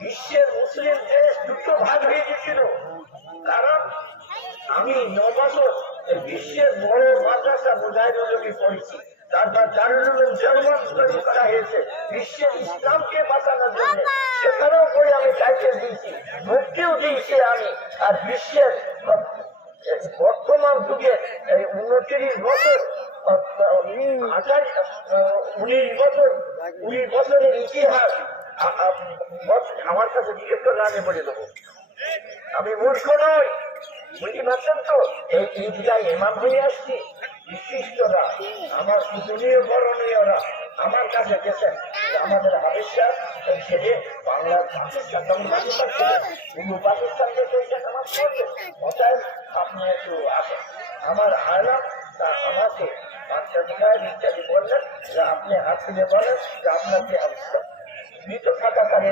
বিশ্বের মুসলিম দেশ দুটো ভাগ হয়ে গেছিল। কারণ আমি ন বছর বিশ্বের বড় মাদ্রাসা মুজাহিদুল নবী পড়েছি। তারপর দারুল উলুম তৈরি করা হয়েছে বিশ্বের ইসলামকে বাঁচানোর জন্য সেখানেও করে আমি টাইটেল দিয়েছি মুক্তিও দিয়েছি আমি। আর বিশ্বের বর্তমান যুগে এই উনত্রিশ বছর আঠাশ উনিশ বছর উনিশ বছরের ইতিহাস আমার কাছে জিজ্ঞেস করে আগে বলে দেবো। আমি মূর্খ নই বুঝতে পারছেন তো এই ঈদগাহ ইমাম হয়ে আসছি। বিশিষ্টরা, আমার পূজনীয় বরণীয়রা আমার কাছে গেছেন। আমাদের হাবিসা ছেড়ে বাংলার পাকিস্তান পাকিস্তানকে পয়সা আমার করবে অতএব আপনি একটু আসেন। আমার আলাম, তা আমাকে বাচ্চা ইত্যাদি বললেন, যে আপনি হাত তুলে বলেন, যে আপনাকে মৃত থাকাকালীন